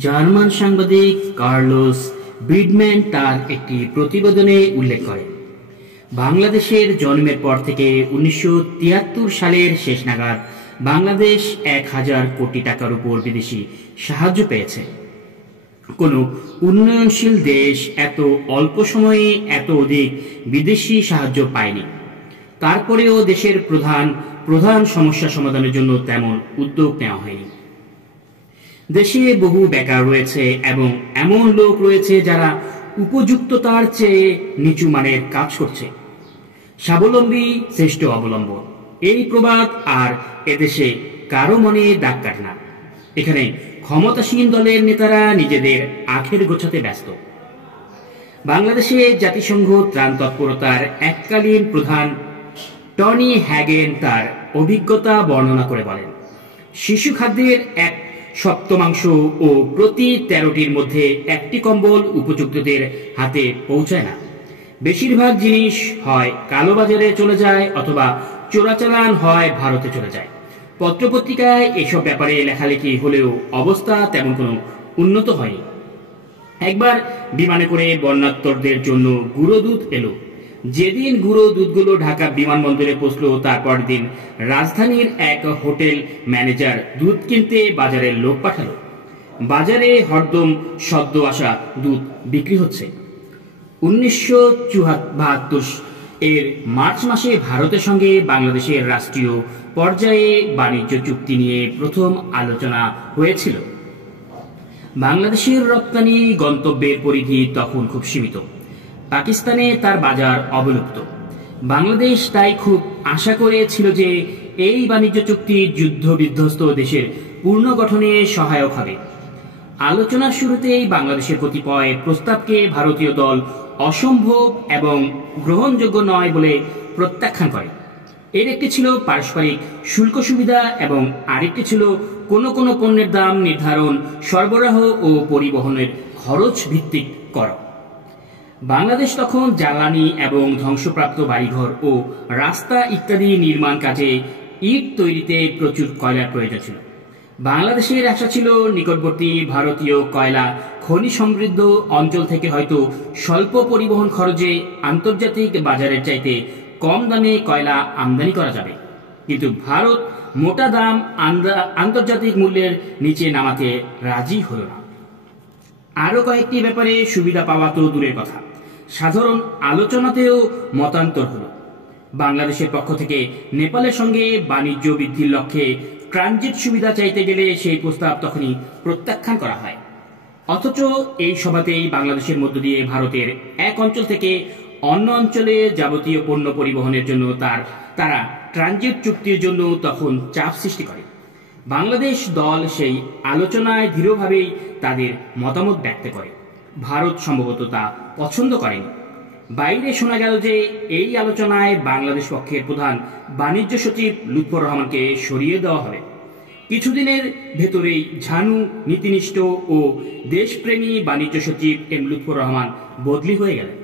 German সাংবাদিক Carlos ব্রিডম্যান তার একটি প্রতিবেদনে উল্লেখ করেন, বাংলাদেশের জন্মের পর থেকে ১৯৭৩ সালের শেষ নাগাদ বাংলাদেশ ১,০০০ কোটি টাকার উপর বিদেশি সাহায্য পেয়েছে। কোনো উন্নয়নশীল দেশ এত অল্প সময়ে এত অধিক বিদেশি সাহায্য পায়নি। তারপরেও দেশের প্রধান প্রধান সমস্যা সমাধানের জন্য তেমন উদ্যোগ নেওয়া হয়নি। দেশে বহু বেকার রয়েছে এবং এমন লোক রয়েছে যারা উপযুক্ততার চেয়ে নিচু মানের কাজ করছে। স্বাবলম্বী শ্রেষ্ঠ অবলম্বন, এই প্রবাদ আর এদেশে কারো মনে দাগ কাটে না। এখানে ক্ষমতাসীন দলের নেতারা নিজেদের আখের গোছাতে ব্যস্ত। বাংলাদেশে জাতিসংঘ ত্রাণ তৎপরতার এককালীন প্রধান টনি হ্যাগেন তার অভিজ্ঞতা বর্ণনা করে বলেন, শিশু খাদ্যের 1/7 ও প্রতি 13টির মধ্যে একটি কম্বল উপযুক্তদের হাতে পৌঁছায় না। বেশিরভাগ জিনিস হয় কালোবাজারে চলে যায় অথবা চোরাচালান হয় ভারতে চলে যায়। পত্রপত্রিকায় এসব ব্যাপারে লেখালেখি হলেও অবস্থা তেমন কোনো উন্নত হয়নি। একবার বিমানে করে বন্যার্তদের জন্য গুঁড়ো দুধ এলো। যেদিন গুঁড়ো দুধগুলো ঢাকা বিমানবন্দরে পৌঁছলো, তারপর দিন রাজধানীর এক হোটেল ম্যানেজার দুধ কিনতে বাজারের লোক পাঠালো। বাজারে হরদম সদ্য আসা দুধ বিক্রি হচ্ছে। ১৯৭২ এর মার্চ মাসে ভারতের সঙ্গে বাংলাদেশের রাষ্ট্রীয় পর্যায়ে বাণিজ্য চুক্তি নিয়ে প্রথম আলোচনা হয়েছিল। বাংলাদেশের রপ্তানি গন্তব্যের পরিধি তখন খুব সীমিত। পাকিস্তানে তার বাজার অবলুপ্ত। বাংলাদেশ তাই খুব আশা করেছিল যে এই বাণিজ্য চুক্তি যুদ্ধ বিধ্বস্ত দেশের পুনর্গঠনে সহায়ক হবে। আলোচনার শুরুতেই বাংলাদেশের কতিপয় প্রস্তাবকে ভারতীয় দল অসম্ভব এবং গ্রহণযোগ্য নয় বলে প্রত্যাখ্যান করে। এর একটি ছিল পারস্পরিক শুল্ক সুবিধা এবং আরেকটি ছিল কোনো কোনো পণ্যের দাম নির্ধারণ, সরবরাহ ও পরিবহনের খরচ ভিত্তিক কর। বাংলাদেশ তখন জ্বালানি এবং ধ্বংসপ্রাপ্ত বাড়িঘর ও রাস্তা ইত্যাদি নির্মাণ কাজে ইট তৈরিতে প্রচুর কয়লার প্রয়োজন ছিল। বাংলাদেশের আশা ছিল নিকটবর্তী ভারতীয় কয়লা খনি সমৃদ্ধ অঞ্চল থেকে হয়তো স্বল্প পরিবহন খরচে আন্তর্জাতিক বাজারের চাইতে কম দামে কয়লা আমদানি করা যাবে। কিন্তু ভারত মোটা দাম আন্তর্জাতিক মূল্যের নিচে নামাতে রাজি হল না। আরও কয়েকটি ব্যাপারে সুবিধা পাওয়া তো দূরের কথা, সাধারণ আলোচনাতেও মতান্তর হল। বাংলাদেশের পক্ষ থেকে নেপালের সঙ্গে বাণিজ্য বৃদ্ধির লক্ষ্যে ট্রানজিট সুবিধা চাইতে গেলে সেই প্রস্তাব তখনই প্রত্যাখ্যান করা হয়। অথচ এই সভাতেই বাংলাদেশের মধ্য দিয়ে ভারতের এক অঞ্চল থেকে অন্য অঞ্চলে যাবতীয় পণ্য পরিবহনের জন্য তারা ট্রানজিট চুক্তির জন্য তখন চাপ সৃষ্টি করে। বাংলাদেশ দল সেই আলোচনায় দৃঢ়ভাবেই তাদের মতামত ব্যক্ত করে। ভারত সম্ভবত তা পছন্দ করেনি। বাইরে শোনা গেল যে এই আলোচনায় বাংলাদেশ পক্ষের প্রধান বাণিজ্য সচিব লুৎফর রহমানকে সরিয়ে দেওয়া হবে। কিছুদিনের ভেতরেই ঝানু, নীতিনিষ্ঠ ও দেশপ্রেমী বাণিজ্য সচিব এম লুৎফর রহমান বদলি হয়ে গেলেন।